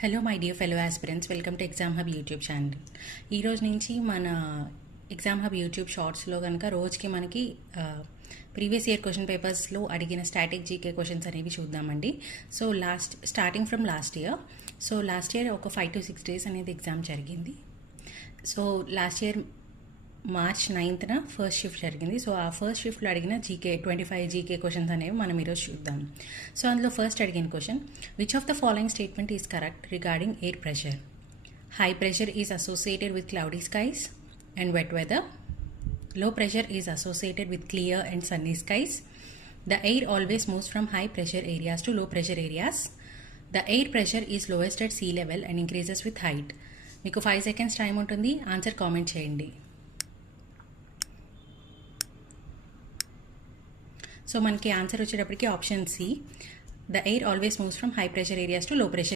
Hello my dear fellow aspirants, welcome to exam hub YouTube channel. ఈ రోజు నుంచి మన ఎగ్జామ్ హబ్ యూట్యూబ్ షార్ట్స్లో కనుక రోజుకి మనకి ప్రీవియస్ ఇయర్ క్వశ్చన్ పేపర్స్లో అడిగిన స్టాటిక్ జీకే క్వశ్చన్స్ అనేవి చూద్దామండి. So starting from last year ఒక 5 to 6 days అనేది ఎగ్జామ్ జరిగింది. So last year March 9th first shift జరిగింది. సో ఆ ఫస్ట్ షిఫ్ట్లో అడిగిన 25 జీకే క్వశ్చన్స్ అనేవి మనం ఈరోజు చూద్దాం. సో అందులో ఫస్ట్ అడిగిన question, which of the following statement is correct regarding air pressure? High pressure is associated with cloudy skies and wet weather. Low pressure is associated with clear and sunny skies. The air always moves from high pressure areas to low pressure areas. The air pressure is lowest at sea level and increases with height. మీకు 5 seconds time ఉంటుంది, answer comment చేయండి. So మనకి answer వచ్చేటప్పటికి option C, the air always moves from high pressure areas to low pressure